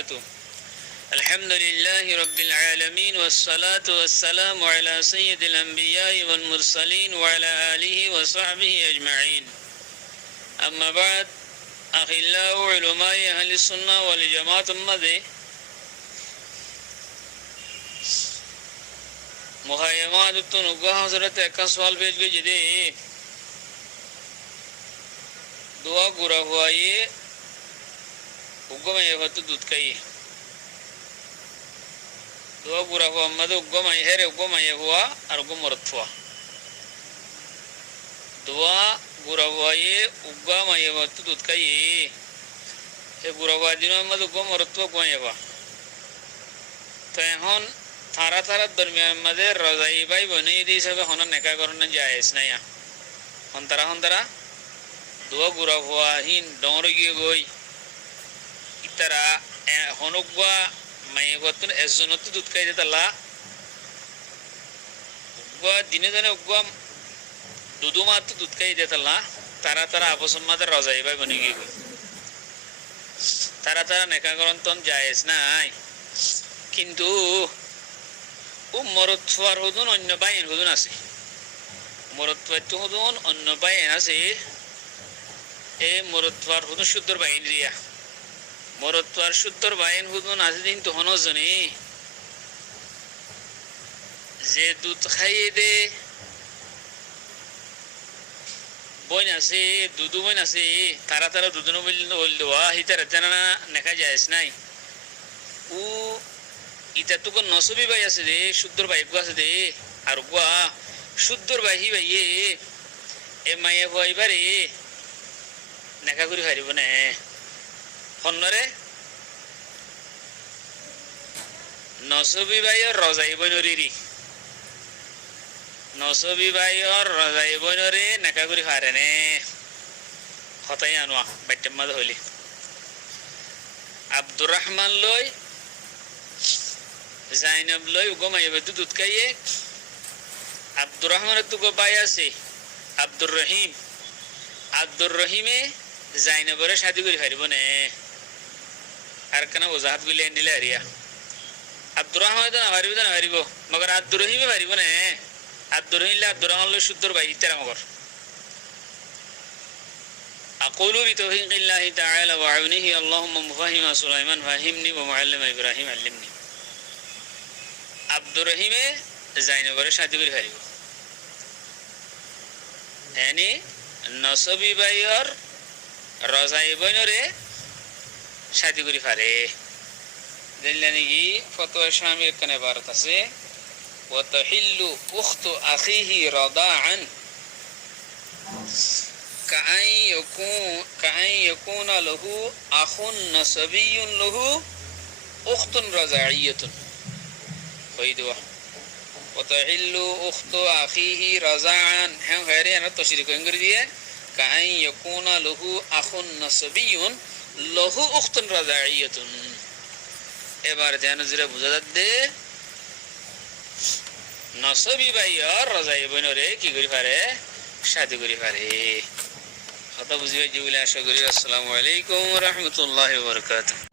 وبركاته. الحمد لله رب العالمين والصلاة والسلام على سيد الأنبياء والمرسلين وعلى آله وصحبه أجمعين. أما بعد، أخلاء علماء أهل السنة والجماعة مدي مخيمات التنقى حضرت اکا سوال بھیج گئی جدے دعا گورا ہوا یہ اگو میں یہ دودھ کئی دعا گورا ہوا مدد اگو میں ہے اگو میں یہ ہوا اور اگو مرد ہوا دعا گورا ہوا یہ اگو میں یہ دودھ کئی یہ گورا ہوا دنوں مدد اگو مرد ہوا اگو میں یہ ہوا تو এখন थारा थारा दरमियान मधे रजाई बाई बनी दी सब होना नेका करना जायज नहीं है हंतरा दुआ गुरा हुआ ही डोंगी गोई इतरा होनुगवा मैं वतन ऐसोनत दूध का इधर ला उगवा दिने दिने उगवा दूधू मात दूध का इधर ला तारा तारा आपस में मधे रजाई बाई बनी गई तारा तारा नेका करना तो जायज नहीं किंतु ও মরত্বর হদুন অন্য বাইন হদুন আছে মরত্বর হদুন অন্য বাইন আছে এই মরত্বর হদুন শুদ্ধর বাইন রিয়া মরত্বর শুদ্ধর বাইন হদুন আছে দিন তো হনজনে যে দুধ খাইয়ে দে বইন আছে দুধু বইন আছে তারা তারা দুধুন বল দেওয়া হিতার জানা নেখা যায় নাই ও ইটা তো কোন নসবি ভাই আছে রে শুদ্ধর ভাই গো আছে রে আর গো শুদ্ধর ভাই ভাই এ মায়ে হই বারে নেকা করি হারিব না হন্নরে নসবি ভাই আর রজাই বইনরি নসবি ভাই আর রজাই বইনরে নেকা করি হারে নে হতাই আনোয়া বাইটের মাঝে হইলি আব্দুর রহমান লই জাইনব লই গোমাই বেদু দুধ খাইয়ে আব্দুর রহমানের তো গোবাই আছে আব্দুর রহিমে জাইনবরে শাদি করি হারিব নে আর কেন ওজাহাত গুলি দিলে হারিয়া আব্দুর রহমান তো না হারিব মগর আব্দুর রহিমে হারিব নে আব্দুর রহিম আব্দুর রহমান লই শুদ্ধর ভাই ইতারা মগর أقول بتوفيق الله تعالى وعونه اللهم مفهم سليمان فهمني ومعلم إبراهيم علمني আব্দুর রহিমে জাইনবরে শাদি করে হারিব এনি নসবি বাইর রজাই বইনরে শাদি করে পারে দিল্লানি কি ফতোয়া শামিল কানে বারত আছে ওয়া তাহিল্লু উখতু আখিহি রাদাআন কাআন ইয়াকুনা লাহু আখুন নসবিয়্যুন লাহু উখতুন রাজাইয়্যাতুন দোয়া وتحل أخت أخيه رضاعا هم غيري أنا تشريك إنجليزية كأن يكون له أخ نسبي له أخت رضاعية এবার যেন জুড়ে বুঝা যাচ্ছে নসবি ভাই আর রাজাই বইনরে কি করি পারে শাদি করি পারে কথা বুঝিবে যেগুলো আশা করি আসসালামু আলাইকুম ওয়া রাহমাতুল্লাহি ওয়া বারাকাতুহু।